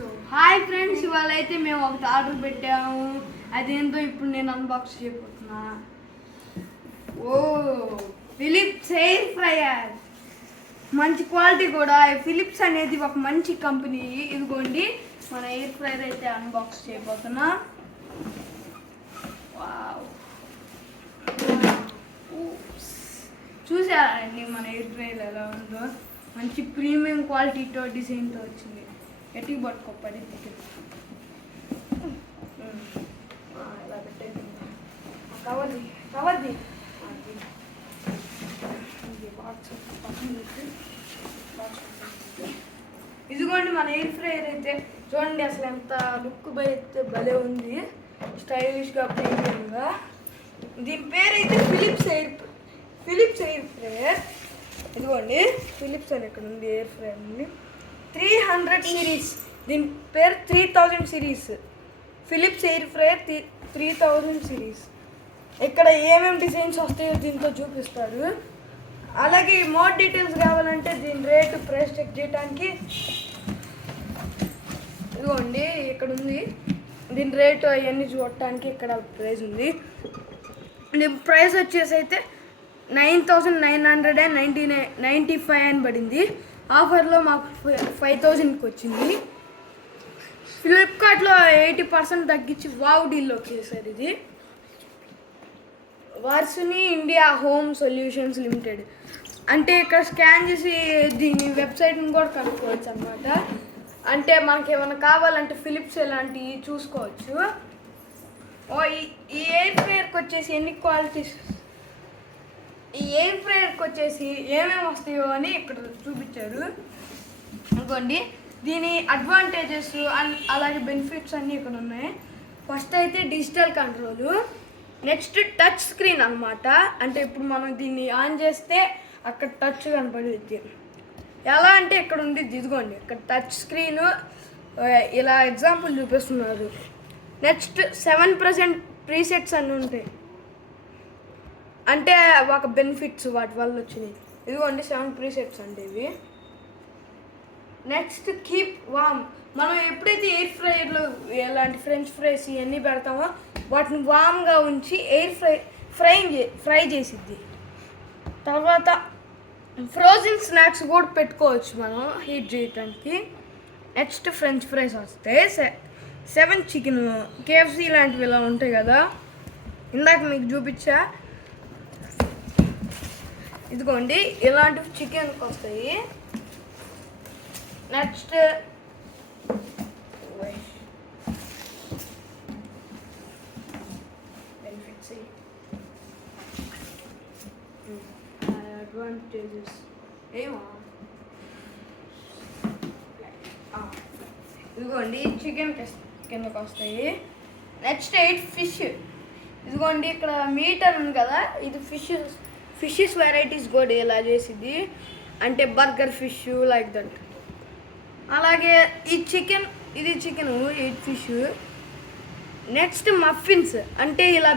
So hi friends, ఇవాళ అయితే మేము ఒకటి ఆర్డర్ పెట్టాము. అదేంటో ఇప్పుడు నేను అన్బాక్స్ చేయబోతున్నా. ఓ ఫిలిప్స్ ఎయిర్ ఫ్రైయర్, మంచి క్వాలిటీ కూడా. ఫిలిప్స్ అనేది ఒక మంచి కంపెనీ. ఇదిగోండి మన ఎయిర్ ఫ్రైయర్ అయితే అన్బాక్స్ చేయబోతున్నా. వావ్, చూసారండి మన ఎయిర్ ఫ్రైయర్ ఎలా ఉందో. మంచి ప్రీమియం క్వాలిటీతో డిజైన్తో వచ్చింది. గట్టిగా పట్టుకోపడి ఇలా పెట్టేది. కవర్ది కవర్ది ఇదిగోండి మన ఎయిర్ ఫ్రైయర్ అయితే చూడండి. అసలు ఎంత లుక్ అయితే భలే ఉంది, స్టైలిష్గా ప్రీమియంగా. దీని పేరు అయితే ఫిలిప్స్ ఎయిర్ ఫ్రైయర్. ఇదిగోండి ఫిలిప్స్ అని ఇక్కడ ఉంది. ఎయిర్ ఫ్రైయర్ ఉంది 300 సిరీస్. దీని పేరు 3000 series. Philips air fryer 3000 series. ఇక్కడ ఏమేమి డిజైన్స్ వస్తాయో దీంతో చూపిస్తారు. అలాగే మోర్ డీటెయిల్స్ కావాలంటే దీని రేటు ప్రైస్ చెక్ చేయడానికి ఇదిగోండి ఇక్కడ ఉంది. దీని రేటు అవన్నీ చూడటానికి ఇక్కడ ప్రైస్ ఉంది. దీని ప్రైస్ వచ్చేసి అయితే 9995 అని పడింది. ఆఫర్లో మాకు 5000కి వచ్చింది. ఫ్లిప్కార్ట్లో 80% తగ్గించి వావ్ డీల్లో వచ్చేసారు. ఇది Varshini India home solutions limited. అంటే ఇక్కడ స్కాన్ చేసి దీని వెబ్సైట్ని కూడా కనుక్కోవచ్చు అన్నమాట. అంటే మనకి ఏమైనా కావాలంటే ఫిలిప్స్ ఇలాంటివి చూసుకోవచ్చు. ఈ ఎయిర్ ఫ్రైయర్కి వచ్చేసి ఎన్ని క్వాలిటీస్, ఈ ఎయిర్ ఫ్రైయర్కి వచ్చేసి ఏమేమి వస్తాయో అని ఇక్కడ చూపించారు. అనుకోండి దీని అడ్వాంటేజెస్ అలాగే బెనిఫిట్స్ అన్నీ ఇక్కడ ఉన్నాయి. ఫస్ట్ అయితే digital control, next touch screen అనమాట. అంటే ఇప్పుడు మనం దీన్ని ఆన్ చేస్తే అక్కడ టచ్ కనపడుద్ది. ఎలా అంటే ఇక్కడ ఉంది, ఇదిగోండి ఇక్కడ టచ్ స్క్రీన్. ఇలా ఎగ్జాంపుల్ చూపిస్తున్నారు. నెక్స్ట్ 7% ప్రీసెట్స్ అన్నీ ఉంటాయి. అంటే ఒక బెనిఫిట్స్ వాటి వల్ల వచ్చినాయి. ఇదిగోండి 7 ప్రీసెట్స్ అంటే ఇవి. నెక్స్ట్ కీప్ వామ్. మనం ఎప్పుడైతే ఎయిర్ ఫ్రైయర్లో ఎలాంటి ఫ్రెంచ్ ఫ్రైస్ ఇవన్నీ పెడతామో వాటిని వామ్గా ఉంచి ఎయిర్ ఫ్రై చేసిద్ది. తర్వాత ఫ్రోజన్ స్నాక్స్ కూడా పెట్టుకోవచ్చు మనం హీట్ చేయడానికి. నెక్స్ట్ ఫ్రెంచ్ ఫ్రైస్ వస్తే 7 చికెన్, KFC లాంటివి ఇలా ఉంటాయి కదా, ఇందాక మీకు చూపించా. ఇదిగోండి ఇలాంటివి చికెన్కి వస్తాయి. నెక్స్ట్ బెనిఫిట్స్, అడ్వాంటేజెస్ ఏమో. ఇదిగోండి చికెన్ కిందకి వస్తాయి. Next 8 fish. ఇదిగోండి ఇక్కడ మీటర్ ఉంది కదా, ఇది ఫిషెస్ వెరైటీస్ కూడా ఇలా చేసిద్ది. అంటే బర్గర్ ఫిష్ లైక్ దట్. అలాగే ఈ చికెన్, ఇది చికెన్ 8 ఫిష్. నెక్స్ట్ మఫిన్స్, అంటే ఇలా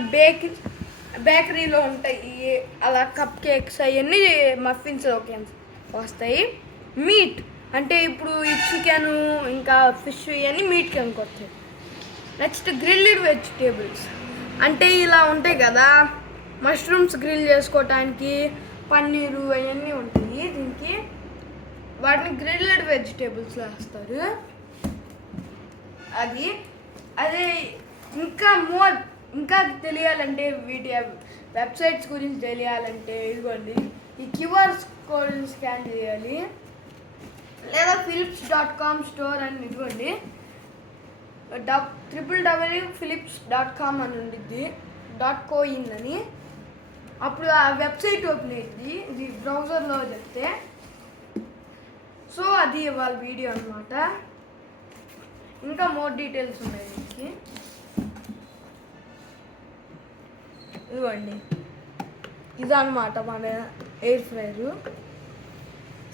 బేకరీలో ఉంటాయి అలా కప్ కేక్స్ అవన్నీ మఫిన్స్ వస్తాయి. మీట్ అంటే ఇప్పుడు ఈ చికెన్ ఇంకా ఫిష్ ఇవన్నీ మీట్ కిందకి వస్తాయి. నెక్స్ట్ గ్రిల్డ్ వెజిటేబుల్స్, అంటే ఇలా ఉంటాయి కదా మష్రూమ్స్ గ్రిల్ చేసుకోవటానికి, పన్నీరు అవన్నీ ఉంటాయి దీనికి. వాటిని గ్రిల్డ్ వెజిటేబుల్స్లో వేస్తారు. అదే ఇంకా తెలియాలంటే వీటి వెబ్సైట్స్ గురించి తెలియాలంటే ఇదిగోండి ఈ QR కోడ్ని స్కాన్ చేయాలి. లేదా philips.com స్టోర్ అని ఇదిగోండి www.philips.com అని ఉండిద్ది .co.in అని. అప్పుడు ఆ వెబ్సైట్ ఓపెన్ అయ్యింది ఇది బ్రౌజర్లో చెప్తే. సో అది ఇవాళ వీడియో అనమాట. ఇంకా మోర్ డీటెయిల్స్ ఉన్నాయి దీనికి. ఇదిగోండి ఇదన్నమాట మన ఎయిర్ ఫ్రైయర్.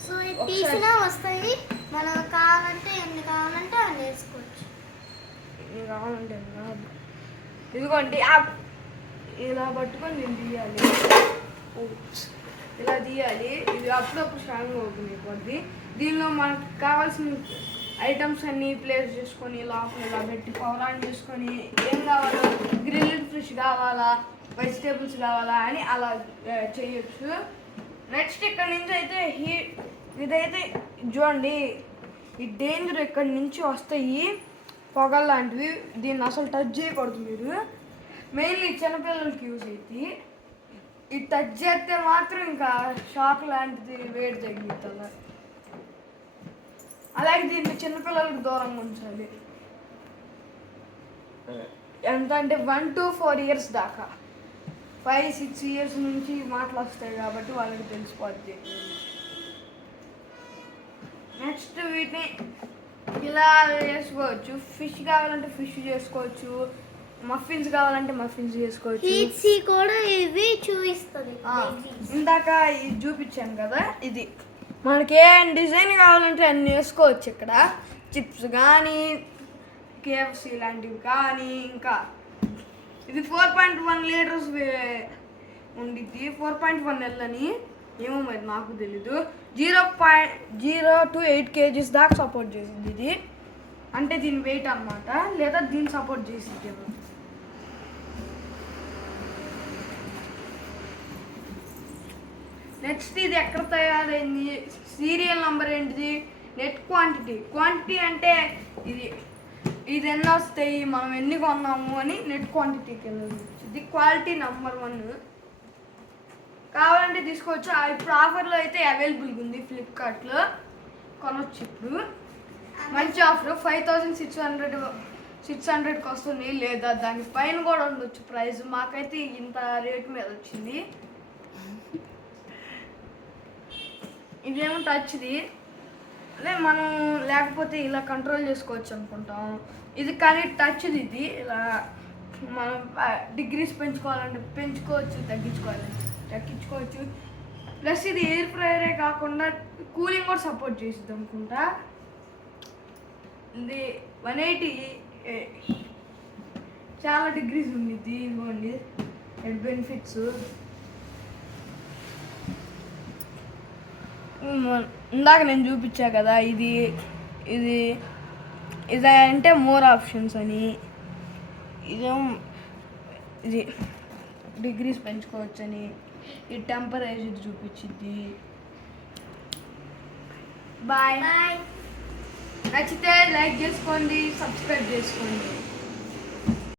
సో తీసినా వస్తాయి, మనం కావాలంటే ఎన్ని కావాలంటే అన్ని వేసుకోవచ్చు. ఎన్ని కావాలంటే ఇదిగోండి ఇలా పట్టుకొని నేను తీయాలి. ఇలా తీయాలి. ఇది అప్పుడప్పుడు స్ట్రాంగ్ ఓపెన్ అయిపోద్ది. దీనిలో మనకు కావాల్సిన ఐటమ్స్ అన్నీ ప్లేస్ చేసుకొని లోపల ఇలా పెట్టి పవర్ ఆన్ చేసుకొని ఏం కావాలో గ్రిల్డ్ ఫిష్ కావాలా వెజిటేబుల్స్ కావాలా అని అలా చేయొచ్చు. నెక్స్ట్ ఇక్కడ నుంచి అయితే ఇదైతే చూడండి, ఈ డేంజర్ ఇక్కడి నుంచి వస్తాయి పొగలు లాంటివి. దీన్ని అసలు టచ్ చేయకూడదు మీరు. మెయిన్లీ చిన్నపిల్లలకి యూజ్ అవుతుంది. ఇది టచ్ చేస్తే మాత్రం ఇంకా షాక్ లాంటిది వేడి తగ్గుతుంది. అలాగే దీన్ని చిన్నపిల్లలకు దూరంగా ఉంచాలి. ఎంత అంటే 1 to 4 years దాకా. 5-6 years నుంచి మాటలు వస్తాయి కాబట్టి వాళ్ళకి తెలిసిపోద్ది. నెక్స్ట్ వీటిని ఇలా చేసుకోవచ్చు. ఫిష్ కావాలంటే ఫిష్ చేసుకోవచ్చు, మఫిన్స్ కావాలంటే మఫిన్స్ చేసుకోవచ్చు. కూడా ఇవి చూపిస్తుంది. ఇందాక ఇది చూపించాను కదా, ఇది మనకి ఏ డిజైన్ కావాలంటే అన్ని వేసుకోవచ్చు. ఇక్కడ చిప్స్ కానీ KFC లాంటివి కానీ, ఇంకా ఇది 4.1 liters ఉండిద్ది. 4.1 L అని ఏమో మరి నాకు తెలీదు. 0.0 to 8 kgs దాకా సపోర్ట్ చేసింది ఇది. అంటే దీని వెయిట్ అన్నమాట, లేదా దీన్ని సపోర్ట్ చేసింది. నెక్స్ట్ ఇది ఎక్కడ తయారైంది, సీరియల్ నెంబర్ ఏంటిది, నెట్ క్వాంటిటీ అంటే ఇది ఎన్ని వస్తాయి, మనం ఎన్ని కొన్నాము అని నెట్ క్వాంటిటీ కింద ఇది. క్వాలిటీ నెంబర్ 1 కావాలంటే తీసుకోవచ్చు. ఇప్పుడు ఆఫర్లో అయితే అవైలబుల్గా ఉంది, ఫ్లిప్కార్ట్లో కొనవచ్చు. ఇప్పుడు మంచి ఆఫర్ 5600కి వస్తుంది, లేదా దాని పైన కూడా ఉండొచ్చు ప్రైస్. మాకైతే ఇంత రేట్ మీద వచ్చింది. ఇదేమో టచ్ది, అదే మనం లేకపోతే ఇలా కంట్రోల్ చేసుకోవచ్చు అనుకుంటాం. ఇది కానీ టచ్ది. ఇది ఇలా మనం డిగ్రీస్ పెంచుకోవాలంటే పెంచుకోవచ్చు, తగ్గించుకోవచ్చు. ప్లస్ ఇది ఎయిర్ ఫ్రైయరే కాకుండా కూలింగ్ కూడా సపోర్ట్ చేస్తుంది అనుకుంటా. ఇది 180 చాలా డిగ్రీస్ ఉండిద్ది. ఇదిగోండి హెడ్ బెనిఫిట్స్. ఇందాక నేను చూపించా కదా, ఇది అంటే మోర్ ఆప్షన్స్ అని. ఇది డిగ్రీస్ పెంచుకోవచ్చు అని, ఈ టెంపరేచర్ చూపించింది. బాయ్. నచ్చితే లైక్ చేసుకోండి, సబ్స్క్రైబ్ చేసుకోండి.